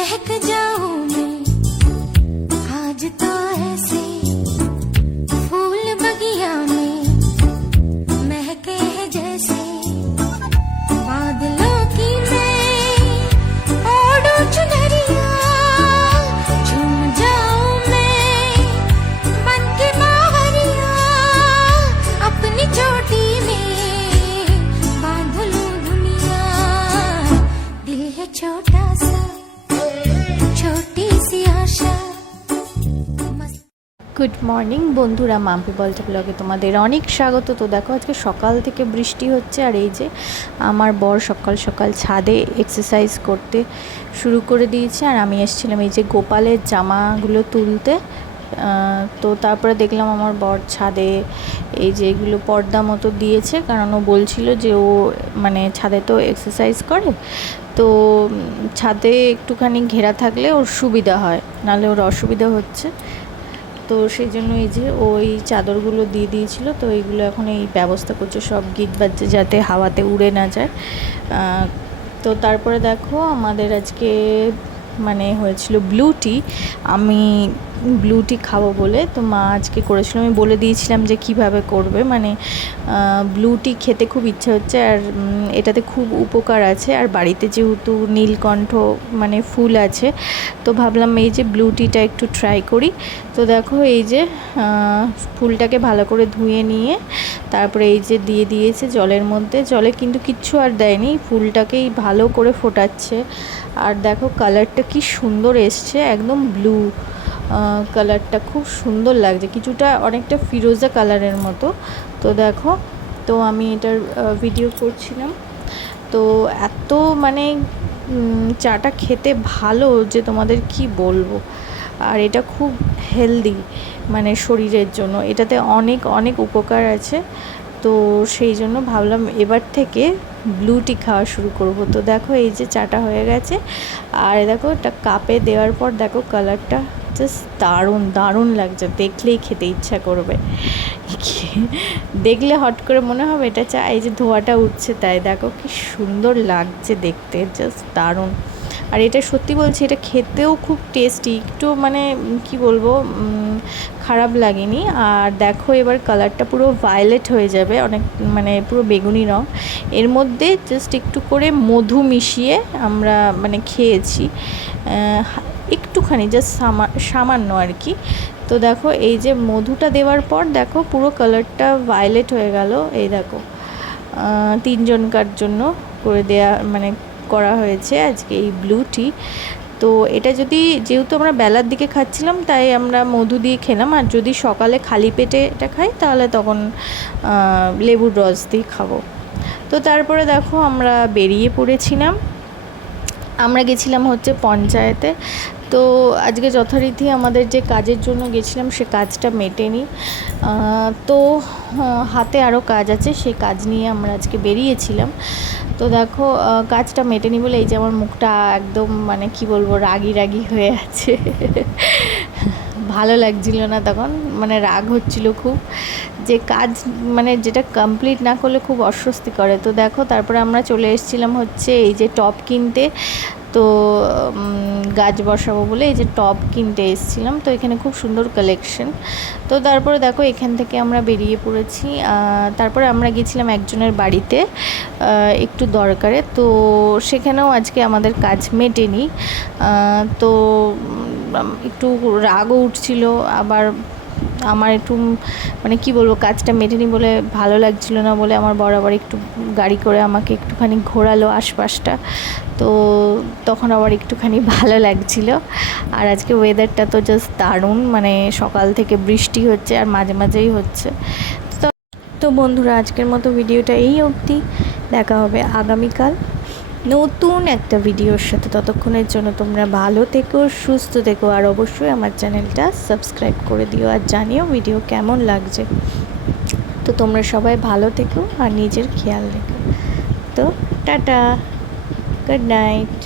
महक जाऊं मैं आज तो ऐसे फूल बगिया में महके हैं जैसे बादलों की मैं ओढ़ू चुनरिया झूम जाऊं मैं बन के बावरिया अपनी चोटी में बांध लूं दुनिया दिल है छोटा सा छोटी सी आशा গুড মর্নিং বন্ধুরা, মাম্পি বলটা ব্লগে তোমাদের অনেক স্বাগত। তো দেখো আজকে সকাল থেকে বৃষ্টি হচ্ছে, আর এই যে আমার বর সকাল সকাল ছাদে এক্সারসাইজ করতে শুরু করে দিয়েছে, আর আমি এসেছিলাম এই যে গোপালের জামাগুলো তুলতে। তো তারপরে দেখলাম আমার বর ছাদে এই যে এগুলো পর্দা মতো দিয়েছে, কারণ ও বলছিল যে ও মানে ছাদে তো এক্সারসাইজ করে, তো ছাদে একটুখানি ঘেরা থাকলে ওর সুবিধা হয়, নাহলে ওর অসুবিধা হচ্ছে। তো সেই জন্য এই যে ওই চাদরগুলো দিয়ে দিয়েছিল, তো এইগুলো এখন এই ব্যবস্থা করছে সব গিট বাজছে যাতে হাওয়াতে উড়ে না যায়। তো তারপরে দেখো আমাদের আজকে মানে হয়েছিল ব্লু টি। আমি ব্লু টি খাবো বলে তো মা আজকে করেছিল, আমি বলে দিয়েছিলাম যে কিভাবে করবে। মানে ব্লু টি খেতে খুব ইচ্ছা হচ্ছে, আর এটাতে খুব উপকার আছে, আর বাড়িতে যেহেতু নীলকণ্ঠ মানে ফুল আছে, তো ভাবলাম এই যে ব্লু টিটা একটু ট্রাই করি। তো দেখো এই যে ফুলটাকে ভালো করে ধুয়ে নিয়ে তারপরে এই যে দিয়ে দিয়েছে জলের মধ্যে, জলে কিন্তু কিচ্ছু আর দেয়নি, ফুলটাকেই ভালো করে ফোটাচ্ছে। আর দেখো কালারটা কি সুন্দর এসছে, একদম ব্লু কালারটা খুব সুন্দর লাগছে, কিছুটা অনেকটা ফিরোজা কালারের মতো। তো দেখো, তো আমি এটার ভিডিও করছিলাম, তো এত মানে চাটা খেতে ভালো যে তোমাদের কি বলবো। আর এটা খুব হেলদি মানে শরীরের জন্য, এটাতে অনেক অনেক উপকার আছে। তো সেই জন্য ভাবলাম এবার থেকে ব্লু টি খাওয়া শুরু করব। তো দেখো এই যে চাটা হয়ে গেছে, আর দেখো এটা কাপে দেওয়ার পর দেখো কালারটা জাস্ট দারুণ দারুণ লাগছে, দেখলেই খেতে ইচ্ছা করবে। দেখলে হট করে মনে হবে এটা চা। এই যে ধোঁয়াটা উঠছে, তাই দেখো কি সুন্দর লাগছে দেখতে, জাস্ট দারুণ। আর এটা সত্যি বলছি, এটা খেতেও খুব টেস্টি, একটু মানে কি বলবো খারাপ লাগেনি। আর দেখো এবার কালারটা পুরো ভায়োলেট হয়ে যাবে, অনেক মানে পুরো বেগুনি রঙ। এর মধ্যে জাস্ট একটু করে মধু মিশিয়ে আমরা মানে খেয়েছি, একটুখানি জাস্ট সামান্য আর কি। তো দেখো এই যে মধুটা দেওয়ার পর দেখো পুরো কালারটা ভায়োলেট হয়ে গেল। এই দেখো তিনজনকার জন্য করে দেয়া মানে করা হয়েছে আজকে এই ব্লু টি। তো এটা যদি যেহেতু আমরা বেলার দিকে খাচ্ছিলাম তাই আমরা মধু দিয়ে খেলাম, আর যদি সকালে খালি পেটে এটা খাই তাহলে তখন লেবুর রস দিয়ে খাবো। তো তারপরে দেখো আমরা বেরিয়ে পড়েছিলাম, আমরা গেছিলাম হচ্ছে পঞ্চায়েতে। তো আজকে যথারীতি আমাদের যে কাজের জন্য গেছিলাম সে কাজটা মেটেনি, তো হাতে আরও কাজ আছে, সেই কাজ নিয়ে আমরা আজকে বেরিয়েছিলাম। তো দেখো কাজটা মেটেনি বলে এই যে আমার মুখটা একদম মানে কি বলবো রাগি রাগি হয়ে আছে। ভালো লাগছিল না তখন, মানে রাগ হচ্ছিল খুব, যে কাজ মানে যেটা কমপ্লিট না করলে খুব অস্বস্তি করে। তো দেখো তারপরে আমরা চলে এসেছিলাম হচ্ছে এই যে টব কিনতে, তো গাছ বসাবো বলে এই যে টব কিনতে এসেছিলাম। তো এখানে খুব সুন্দর কালেকশন। তো তারপরে দেখো এখান থেকে আমরা বেরিয়ে পড়েছি, তারপরে আমরা গেছিলাম একজনের বাড়িতে একটু দরকারে, তো সেখানেও আজকে আমাদের কাজ মেটেনি। তো একটু রাগও উঠছিল, আবার আমার একটু মানে কি বলবো কাজটা মেটেনি বলে ভালো লাগছিল না বলে আমার বরাবর একটু গাড়ি করে আমাকে একটুখানি ঘোরালো আশপাশটা, তো তখন আবার একটুখানি ভালো লাগছিল। আর আজকে ওয়েদারটা তো জাস্ট দারুণ, মানে সকাল থেকে বৃষ্টি হচ্ছে আর মাঝে মাঝেই হচ্ছে। তো বন্ধুরা আজকের মতো ভিডিওটা এই অবধি, দেখা হবে আগামীকাল নতুন একটা ভিডিওর সাথে। ততক্ষণের জন্য তোমরা ভালো থেকো, সুস্থ থেকো, আর অবশ্যই আমার চ্যানেলটা সাবস্ক্রাইব করে দিও, আর জানিও ভিডিও কেমন লাগছে। তো তোমরা সবাই ভালো থেকো আর নিজের খেয়াল রেখো। তো টাটা, গুড নাইট।